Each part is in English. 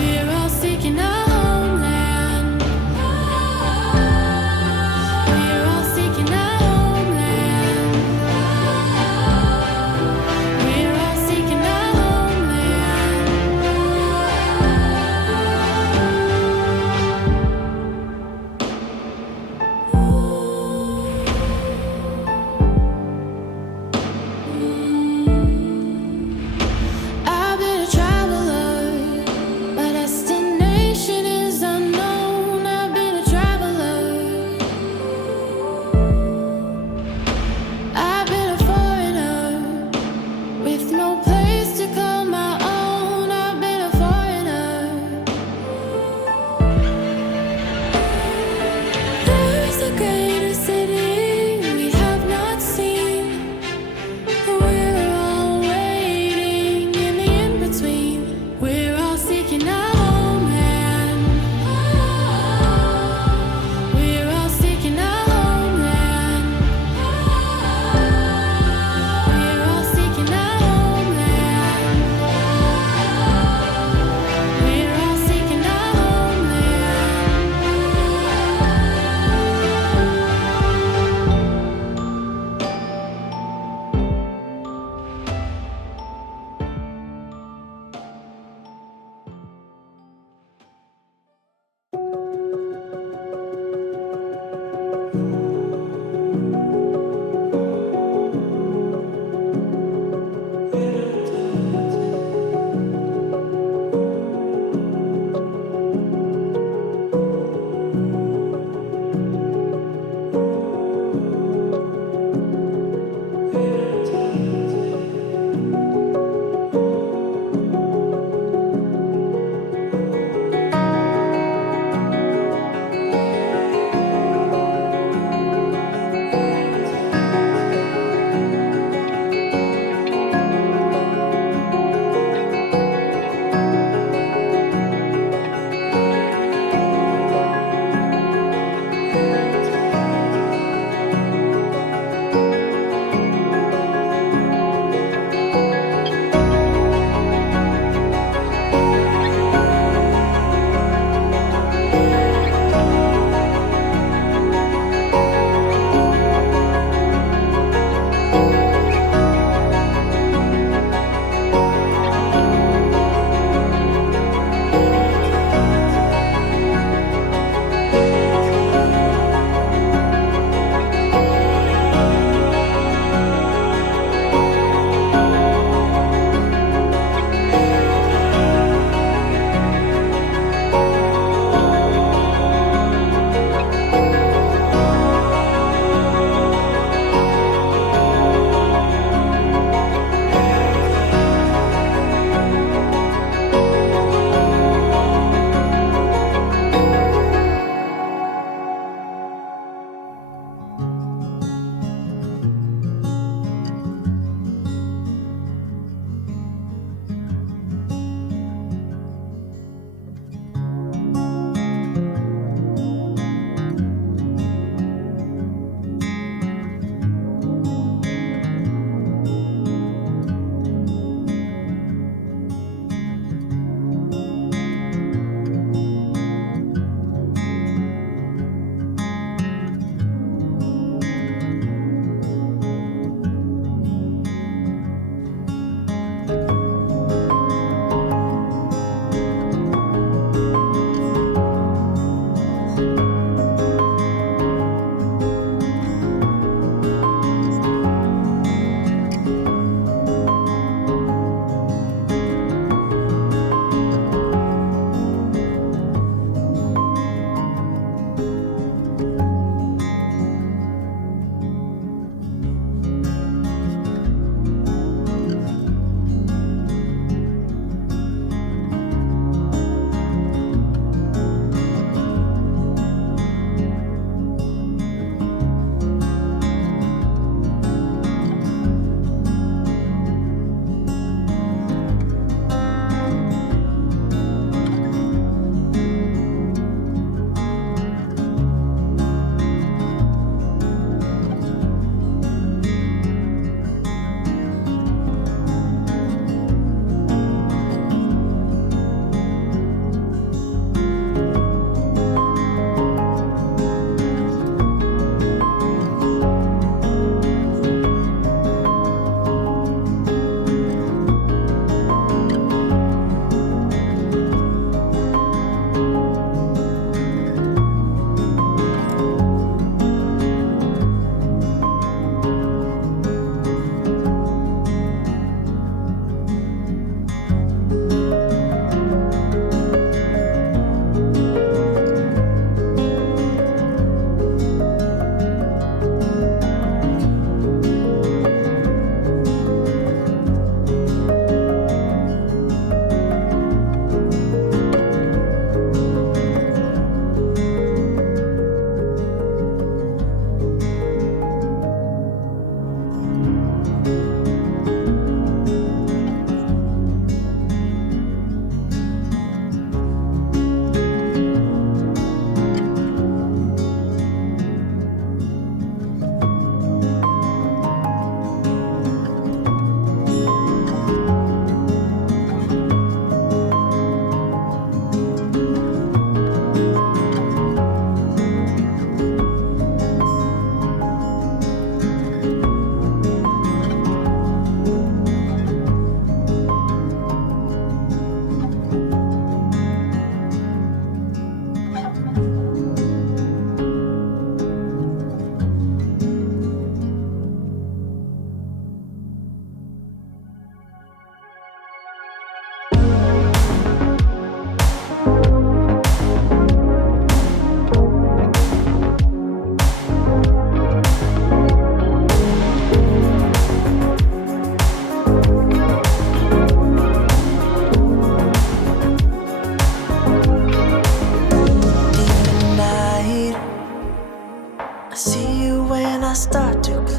We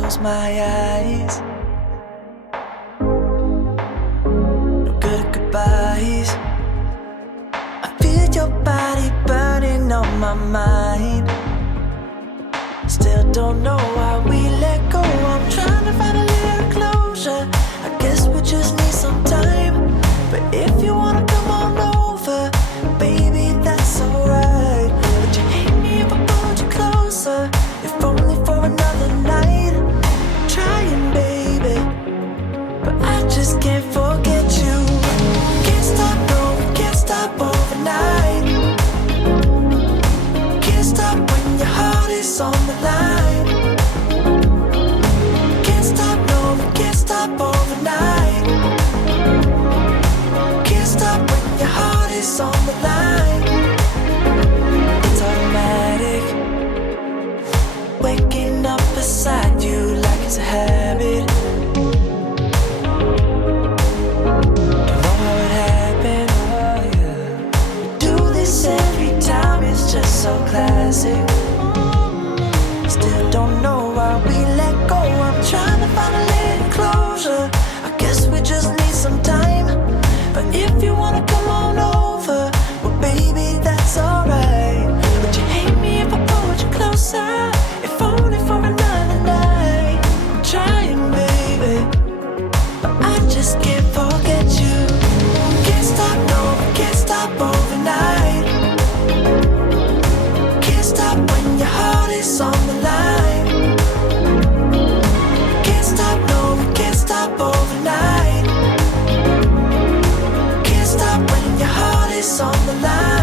close my eyes. No good at goodbyes. I feel your body burning on my mind. Still don't know why we let go. I'm trying to find a little closure. I guess we just need some time. But if you wanna come on over, baby, that's alright. Would you hate me if I pulled you closer? If only for another night. I'm trying, baby, but I just can't forget you. Can't stop, no, we can't stop overnight. Can't stop when your heart is on the line. Can't stop, no, we can't stop overnight. Can't stop when your heart is on the line. It's automatic, waking up beside you like it's a habit. Don't know how it happened. We do this every time, it's just so classic. Still don't know why we let go. I'm trying to find a little closure. I guess we just need some time. But if you wanna come on over, well baby, that's alright. Would you hate me if I pulled you closer? If only for another night. I'm trying, baby, but I just can't forget you. Can't stop, no, we can't stop overnight. Can't stop when your heart is on the line. Can't stop, no, we can't stop overnight. Can't stop when your heart is on the line.